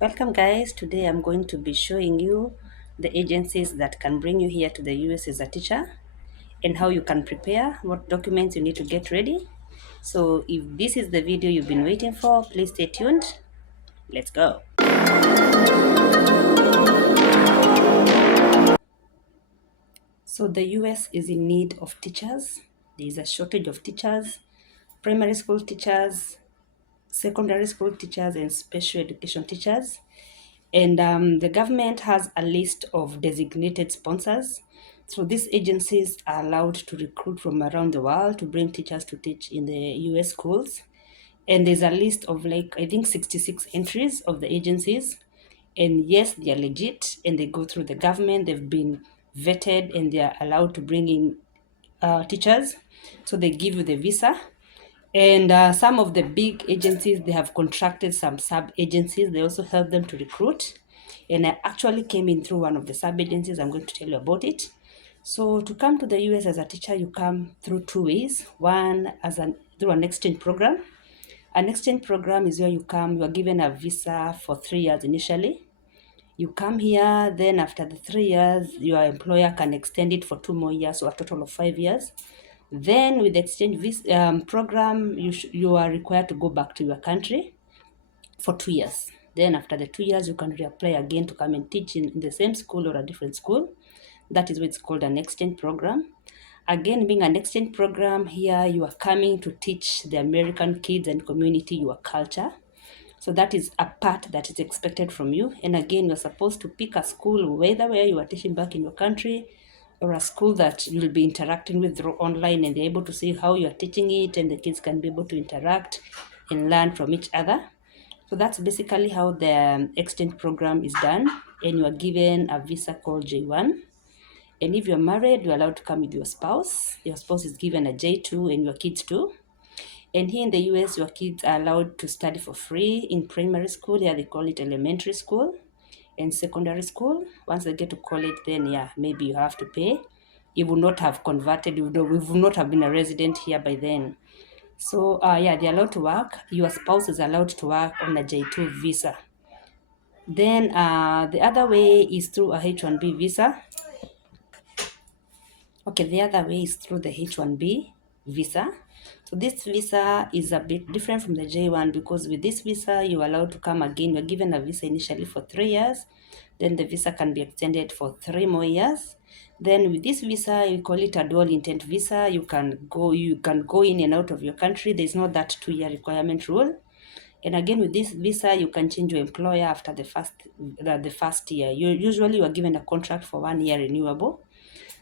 Welcome guys, today I'm going to be showing you the agencies that can bring you here to the US as a teacher and how you can prepare, what documents you need to get ready. So if this is the video you've been waiting for, please stay tuned. Let's go. So the US is in need of teachers. There is a shortage of teachers, primary school teachers, secondary school teachers, and special education teachers. And the government has a list of designated sponsors. So these agencies are allowed to recruit from around the world to bring teachers to teach in the US schools. And there's a list of like, I think 66 entries of the agencies. And yes, they are legit and they go through the government. They've been vetted and they are allowed to bring in teachers. So they give you the visa. And some of the big agencies, they have contracted some sub agencies. They also help them to recruit. And I actually came in through one of the sub agencies. I'm going to tell you about it. So to come to the US as a teacher, you come through two ways. One, through an exchange program. An exchange program is where you come, you are given a visa for 3 years initially. You come here, then after the 3 years, your employer can extend it for 2 more years, so a total of 5 years. Then with the exchange program, you are required to go back to your country for 2 years. Then after the 2 years, you can reapply again to come and teach in the same school or a different school. That is what it's called an exchange program. Again, being an exchange program, here you are coming to teach the American kids and community your culture. So that is a part that is expected from you. And again, you're supposed to pick a school, whether where you are teaching back in your country or a school that you'll be interacting with through online, and they're able to see how you're teaching it, and the kids can be able to interact and learn from each other. So that's basically how the exchange program is done. And you are given a visa called J1. And if you're married, you're allowed to come with your spouse. Your spouse is given a J2 and your kids too. And here in the US, your kids are allowed to study for free in primary school. Here they call it elementary school and secondary school. Once they get to college, then yeah, maybe you have to pay. You will not have converted, we will not have been a resident here by then. So yeah, they're allowed to work. Your spouse is allowed to work on a J2 visa. Then the other way is through a H1B visa. Okay, the other way is through the H1B visa. So this visa is a bit different from the J1 because with this visa, you're allowed to come again. You're given a visa initially for 3 years. Then the visa can be extended for 3 more years. Then with this visa, you call it a dual intent visa. You can go in and out of your country. There's not that 2-year requirement rule. And again, with this visa, you can change your employer after the first year. You are given a contract for 1 year renewable.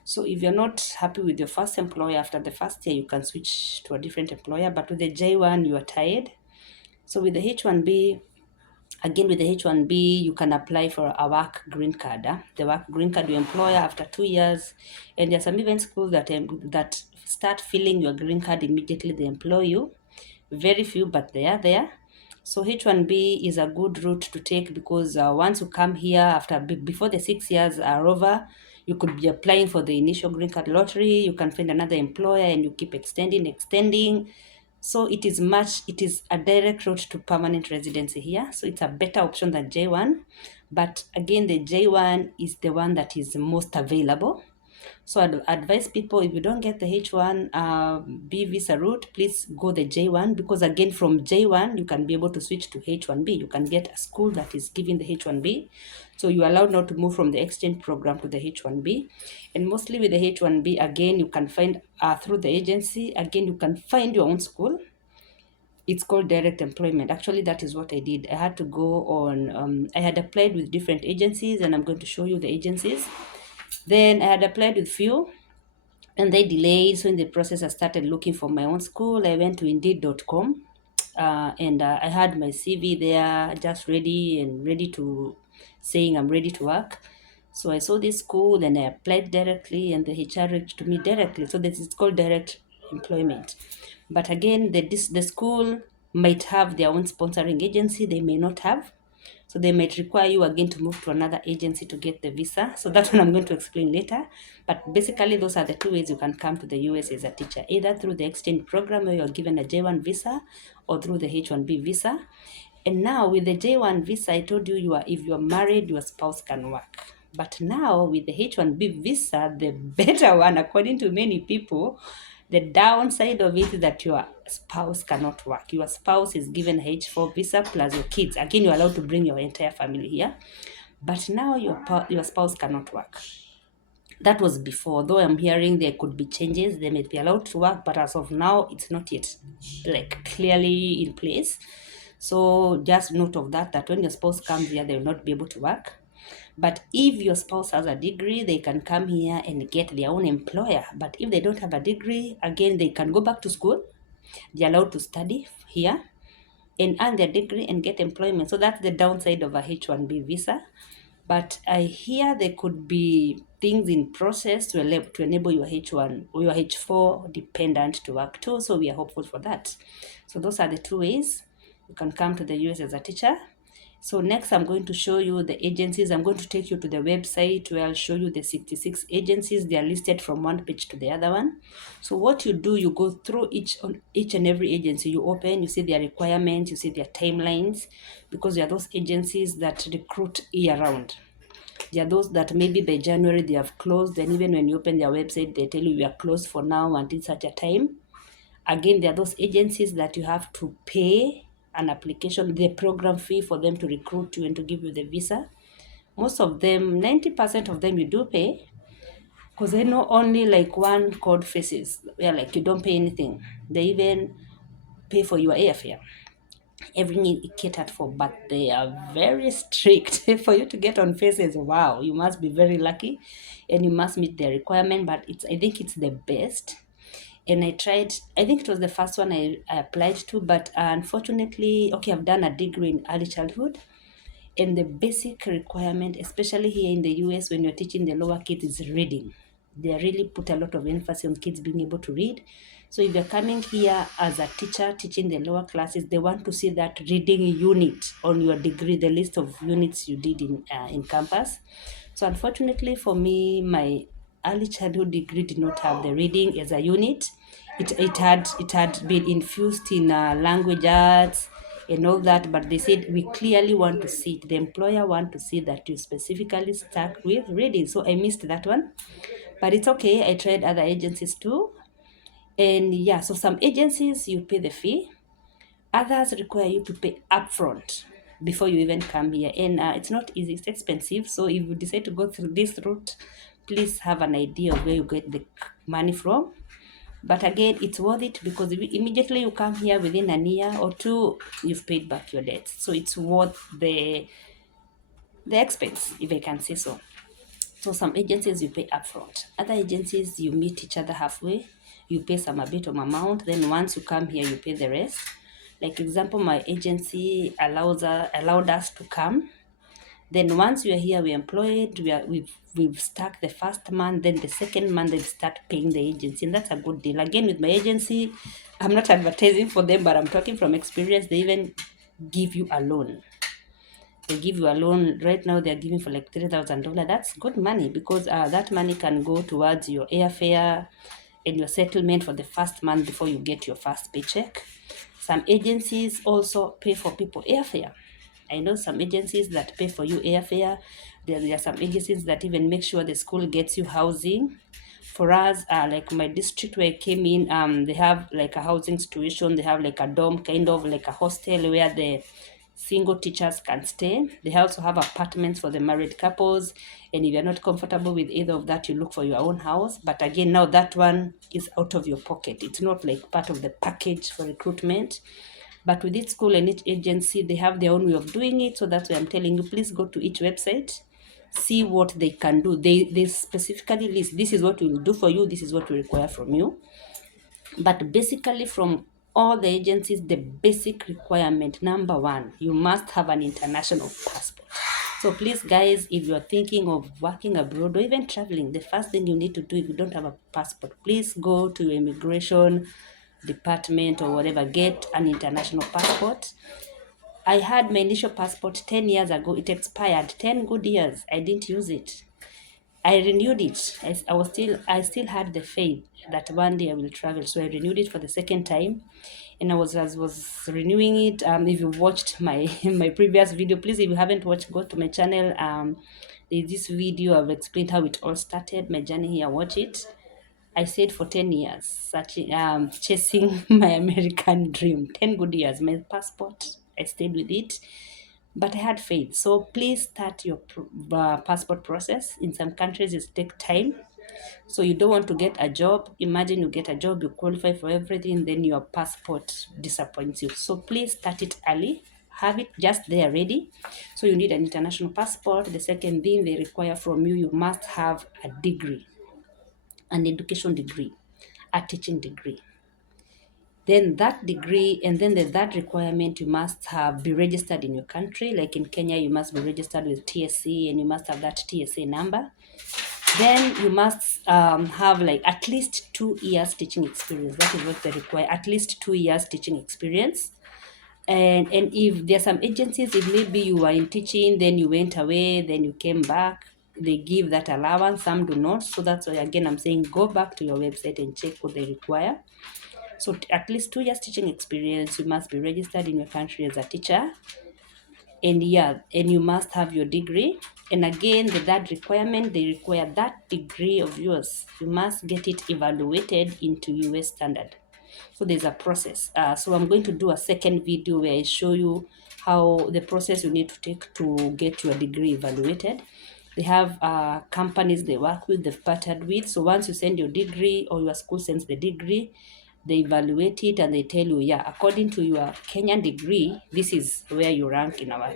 So if you're not happy with your first employer after the first year, you can switch to a different employer. But with the J1, you are tied. So with the H1B, again with the H1B, you can apply for a work green card. The work green card you employer after 2 years. And there are some even schools that start filling your green card immediately they employ you. Very few, but they are there. So H1B is a good route to take because once you come here before the 6 years are over, you could be applying for the initial green card lottery. You can find another employer and you keep extending. So it is a direct route to permanent residency here. So it's a better option than J1. But again, the J1 is the one that is most available. So I'd advise people, if you don't get the H1 B visa route, please go the J1, because again from J1 you can be able to switch to H1B. You can get a school that is giving the H1B. So you're allowed now to move from the exchange program to the H1B. And mostly with the H1B, again, you can find through the agency, again, you can find your own school. It's called direct employment. Actually, that is what I did. I had to go on, I had applied with different agencies, and I'm going to show you the agencies. Then I had applied with few, and they delayed. So in the process, I started looking for my own school. I went to indeed.com, and I had my CV there, just ready to saying I'm ready to work. So I saw this school and I applied directly, and the HR reached to me directly. So this is called direct employment. But again, the school might have their own sponsoring agency. They may not have. So they might require you again to move to another agency to get the visa. So that one I'm going to explain later. But basically, those are the two ways you can come to the US as a teacher, either through the exchange program where you're given a J1 visa or through the H1B visa. And now with the J1 visa, I told you, if you're married, your spouse can work. But now with the H1B visa, the better one, according to many people, the downside of it is that your spouse cannot work. Your spouse is given H4 visa plus your kids. Again, you're allowed to bring your entire family here. But now your spouse cannot work. That was before, though I'm hearing there could be changes. They may be allowed to work, but as of now, it's not yet like clearly in place. So just note of that when your spouse comes here, they will not be able to work. But if your spouse has a degree, they can come here and get their own employer. But if they don't have a degree, again, they can go back to school. They're allowed to study here and earn their degree and get employment. So that's the downside of a H1B visa. But I hear there could be things in process to enable your H1 or your H4 dependent to work too. So we are hopeful for that. So those are the two ways you can come to the US as a teacher. So next I'm going to show you the agencies. I'm going to take you to the website where I'll show you the 66 agencies. They are listed from one page to the other one. So what you do, you go through each and every agency. You open, you see their requirements, you see their timelines, because there are those agencies that recruit year round. There are those that maybe by January they have closed, and even when you open their website, they tell you we are closed for now until such a time. Again, there are those agencies that you have to pay an application, the program fee for them to recruit you and to give you the visa. Most of them, 90% of them, you do pay, because I know only like one called Faces where like you don't pay anything. They even pay for your airfare. Everything is catered for, but they are very strict. For you to get on Faces, wow, you must be very lucky and you must meet their requirement. But I think it's the best. And I tried, I think it was the first one I applied to, but unfortunately, okay, I've done a degree in early childhood, and the basic requirement, especially here in the US, when you're teaching the lower kids, is reading. They really put a lot of emphasis on kids being able to read. So if you're coming here as a teacher teaching the lower classes, they want to see that reading unit on your degree, the list of units you did in campus. So unfortunately for me, my early childhood degree did not have the reading as a unit. It had been infused in language arts and all that, but they said we clearly want to see it. The employer want to see that you specifically stuck with reading. So I missed that one, but it's okay. I tried other agencies too, and yeah. So some agencies you pay the fee, others require you to pay upfront before you even come here, and it's not easy. It's expensive. So if you decide to go through this route, please have an idea of where you get the money from. But again, it's worth it, because if immediately you come here within a year or two, you've paid back your debts. So it's worth the expense, if I can say so. So some agencies you pay upfront. Other agencies you meet each other halfway. You pay a bit of amount. Then once you come here, you pay the rest. Like example, my agency allowed us to come. Then once we are here, we're employed, we've stuck the first month, then the second month they start paying the agency, and that's a good deal. Again, with my agency, I'm not advertising for them, but I'm talking from experience. They even give you a loan. They give you a loan. Right now they're giving for like $3,000. That's good money, because that money can go towards your airfare and your settlement for the first month before you get your first paycheck. Some agencies also pay for people airfare. I know some agencies that pay for you airfare. There are some agencies that even make sure the school gets you housing. For us, like my district where I came in, they have like a housing situation. They have like a dorm, kind of like a hostel where the single teachers can stay. They also have apartments for the married couples. And if you're not comfortable with either of that, you look for your own house. But again, now that one is out of your pocket. It's not like part of the package for recruitment. But with each school and each agency, they have their own way of doing it. So that's why I'm telling you, please go to each website, see what they can do. They specifically list, this is what we will do for you, this is what we require from you. But basically, from all the agencies, the basic requirement, number one, you must have an international passport. So please, guys, if you're thinking of working abroad or even traveling, the first thing you need to do, if you don't have a passport, please go to your immigration department or whatever, get an international passport. I had my initial passport 10 years ago. It expired 10 good years. I didn't use it. I renewed it. I still had the faith that one day I will travel. So I renewed it for the second time. And as was renewing it, if you watched my my previous video, please, if you haven't watched, go to my channel. There's this video I've explained how it all started, my journey here. Watch it. I stayed for 10 years searching, chasing my American dream. 10 good years. My passport, I stayed with it, but I had faith. So please start your passport process. In some countries, it takes time. So you don't want to get a job. Imagine you get a job, you qualify for everything, then your passport disappoints you. So please start it early. Have it just there ready. So you need an international passport. The second thing they require from you, you must have a degree, an education degree, a teaching degree. Then that degree, and then that requirement, you must have be registered in your country. Like in Kenya, you must be registered with TSC, and you must have that TSA number. Then you must have like at least 2 years teaching experience. That is what they require, at least 2 years teaching experience. And if there are some agencies, if maybe you were in teaching, then you went away, then you came back, they give that allowance. Some do not. So that's why, again, I'm saying go back to your website and check what they require. So at least 2 years teaching experience. You must be registered in your country as a teacher. And yeah, and you must have your degree. And again, that requirement, they require that degree of yours. You must get it evaluated into U.S. standard. So there's a process. So I'm going to do a second video where I show you how the process you need to take to get your degree evaluated. They have companies they work with, they've partnered with. So once you send your degree, or your school sends the degree, they evaluate it and they tell you, yeah, according to your Kenyan degree, this is where you rank in our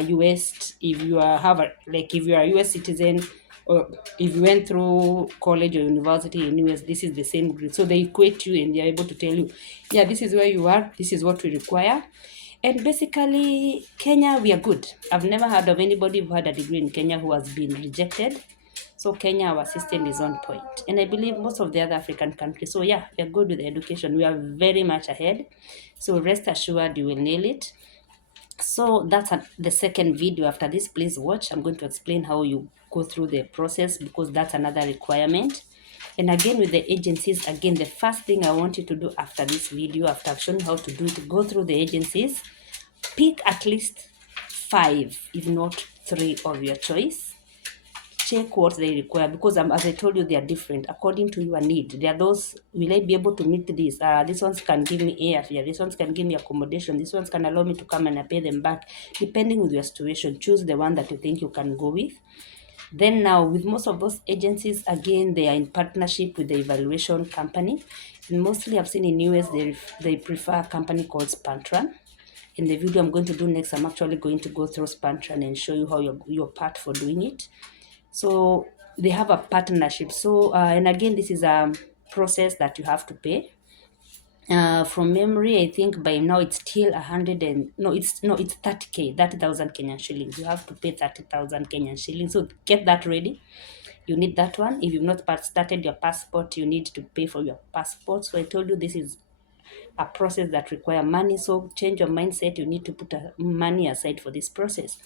US. If you if you are a US citizen, or if you went through college or university in US, this is the same grade. So they equate you and they're able to tell you, yeah, this is where you are, this is what we require. And basically, Kenya, we are good. I've never heard of anybody who had a degree in Kenya who has been rejected. So Kenya, our system is on point. And I believe most of the other African countries. So yeah, we are good with the education. We are very much ahead. So rest assured you will nail it. So that's the second video. After this, please watch. I'm going to explain how you go through the process, because that's another requirement. And again, with the agencies, again, the first thing I want you to do after this video, after I've shown you how to do it, go through the agencies, pick at least 5, if not 3 of your choice. Check what they require, because as I told you, they are different according to your need. There are those, will I be able to meet this? These ones can give me airfare, these ones can give me accommodation, these ones can allow me to come and I pay them back. Depending with your situation, choose the one that you think you can go with. Then now, with most of those agencies, again, they are in partnership with the evaluation company. And mostly I've seen in US, they prefer a company called Spantran. In the video I'm going to do next, I'm actually going to go through Spantran and show you how your part for doing it. So they have a partnership. So and again, this is a process that you have to pay. From memory, I think by now it's still 100 and it's 30K, 30,000 Kenyan shillings. You have to pay 30,000 Kenyan shillings. So get that ready. You need that one. If you've not started your passport, you need to pay for your passport. So I told you this is a process that require money. So change your mindset. You need to put money aside for this process.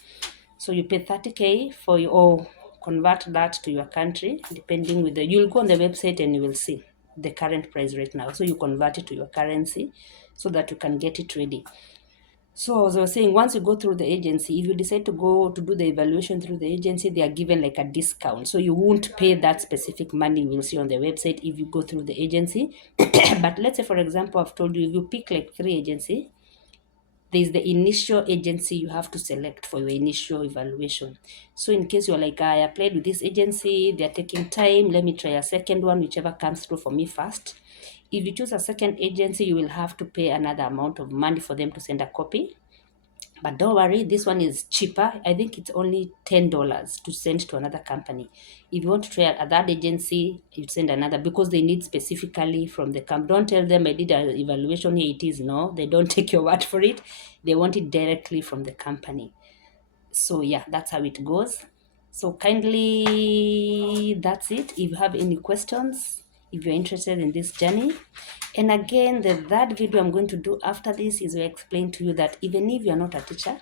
So you pay 30K for you, or convert that to your country, depending with you'll go on the website and you will see the current price right now. So you convert it to your currency so that you can get it ready. So as I was saying, once you go through the agency, if you decide to go to do the evaluation through the agency, they are given like a discount. So you won't pay that specific money you will see on the website if you go through the agency. But let's say, for example, I've told you, if you pick like 3 agencies, there's the initial agency you have to select for your initial evaluation. So in case you're like, I applied with this agency, they're taking time, let me try a second one, whichever comes through for me first. If you choose a second agency, you will have to pay another amount of money for them to send a copy. But don't worry, this one is cheaper. I think it's only $10 to send to another company. If you want to try at that agency, you send another, because they need specifically from the company. Don't tell them I did an evaluation, here it is. No, they don't take your word for it. They want it directly from the company. So yeah, that's how it goes. So kindly, that's it. If you have any questions, if you're interested in this journey. And again, the third video I'm going to do after this is to explain to you that even if you're not a teacher,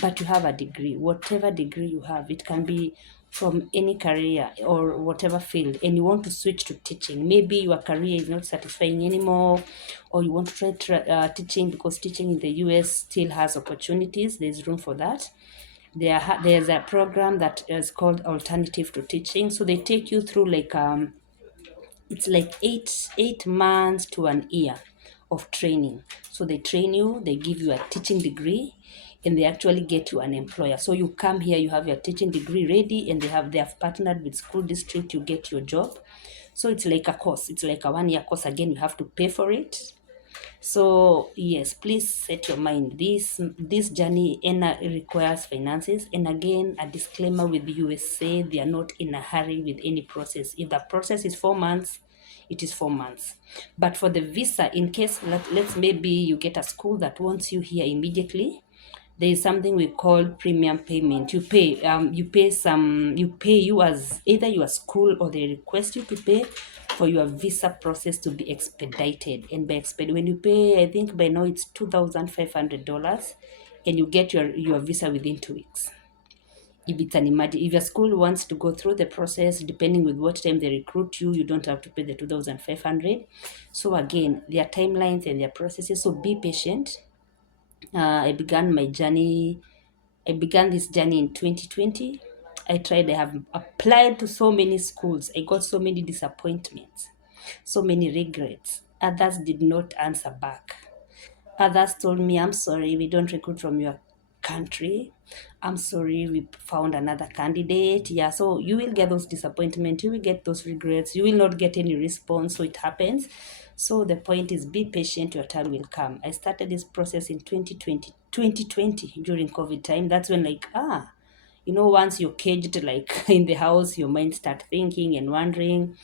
but you have a degree, whatever degree you have, it can be from any career or whatever field, and you want to switch to teaching, maybe your career is not satisfying anymore, or you want to try teaching, because teaching in the US still has opportunities, there's room for that. There's a program that is called Alternative to Teaching. So they take you through like it's like eight months to an year of training. So they train you, they give you a teaching degree, and they actually get you an employer. So you come here, you have your teaching degree ready, and they have partnered with school district, you get your job. So it's like a course, it's like a 1 year course. Again, you have to pay for it. So yes, please set your mind. This journey requires finances. And again, a disclaimer with U.S.A, they are not in a hurry with any process. If the process is 4 months, it is 4 months. But for the visa, in case let's maybe you get a school that wants you here immediately, there is something we call premium payment. You pay you as either your school, or they request you to pay for your visa process to be expedited. And by when you pay, I think by now it's $2,500, and you get your visa within 2 weeks. If it's an emergency, if your school wants to go through the process, depending with what time they recruit you, you don't have to pay the 2,500. So again, their timelines and their processes. So be patient. I began this journey in 2020. I have applied to so many schools. I got so many disappointments, so many regrets. Others did not answer back. Others told me, I'm sorry, we don't recruit from your country. I'm sorry, we found another candidate. Yeah, so you will get those disappointments, you will get those regrets, you will not get any response. So it happens. So the point is, be patient, your time will come. I started this process in 2020 during COVID time. That's when, like, once you're caged like in the house, your mind start thinking and wondering.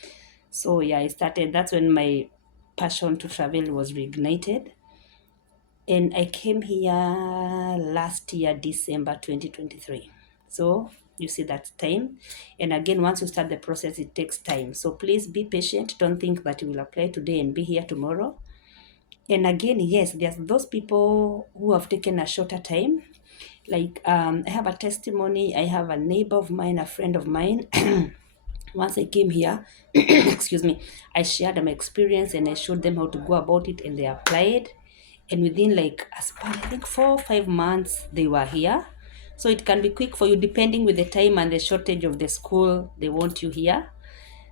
So yeah, that's when my passion to travel was reignited. And I came here last year, December 2023. So you see that time. And again, once you start the process, it takes time. So please be patient. Don't think that you will apply today and be here tomorrow. And again, yes, there's those people who have taken a shorter time. Like I have a testimony. I have a neighbor of mine, a friend of mine. Once I came here, excuse me, I shared my experience and I showed them how to go about it, and they applied. And within like a span, I think 4 or 5 months, they were here. So it can be quick for you depending with the time and the shortage of the school they want you here.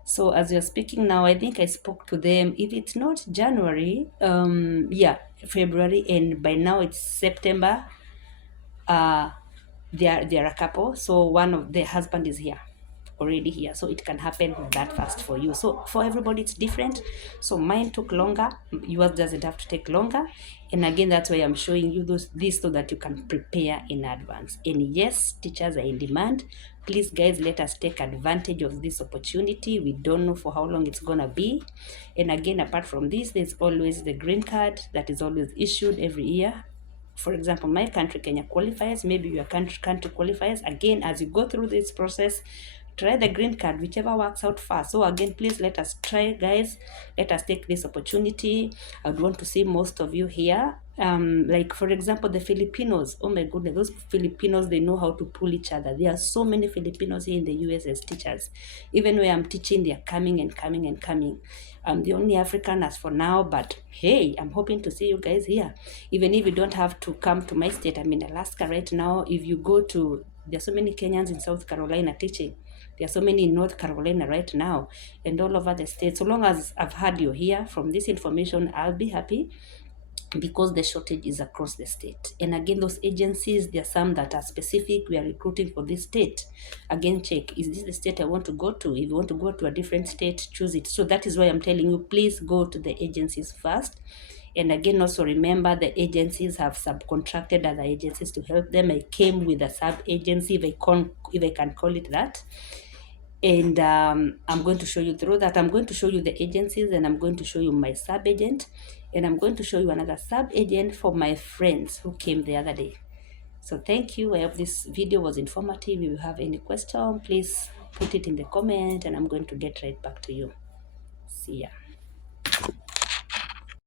So as you're speaking now, I think I spoke to them, if it's not January, February, and by now it's September. They are a couple, so one of the husband is here, already here. So it can happen that fast for you. So for everybody it's different. So mine took longer, yours doesn't have to take longer. And again, that's why I'm showing you this so that you can prepare in advance. And yes, teachers are in demand. Please guys, let us take advantage of this opportunity. We don't know for how long it's gonna be. And again, apart from this, there's always the green card that is always issued every year. For example, my country, Kenya, qualifies. Maybe your country qualifies. Again, as you go through this process, try the green card, whichever works out fast. So again, please let us try, guys. Let us take this opportunity. I would want to see most of you here. Like for example, the Filipinos. Oh my goodness, those Filipinos, they know how to pull each other. There are so many Filipinos here in the US as teachers. Even where I'm teaching, they are coming and coming and coming. I'm the only African as for now, but hey, I'm hoping to see you guys here. Even if you don't have to come to my state, I'm in Alaska right now. If you go to, there's so many Kenyans in South Carolina teaching. There are so many in North Carolina right now, and all over the state. So long as I've had you here from this information, I'll be happy, because the shortage is across the state. And again, those agencies, there are some that are specific. We are recruiting for this state. Again, check, is this the state I want to go to? If you want to go to a different state, choose it. So that is why I'm telling you, please go to the agencies first. And again, also remember, the agencies have subcontracted other agencies to help them. I came with a sub agency, if I can call it that. And I'm going to show you through that. I'm going to show you the agencies, and I'm going to show you my sub-agent, and I'm going to show you another sub-agent for my friends who came the other day. So thank you. I hope this video was informative. If you have any question, please put it in the comment, and I'm going to get right back to you. See ya.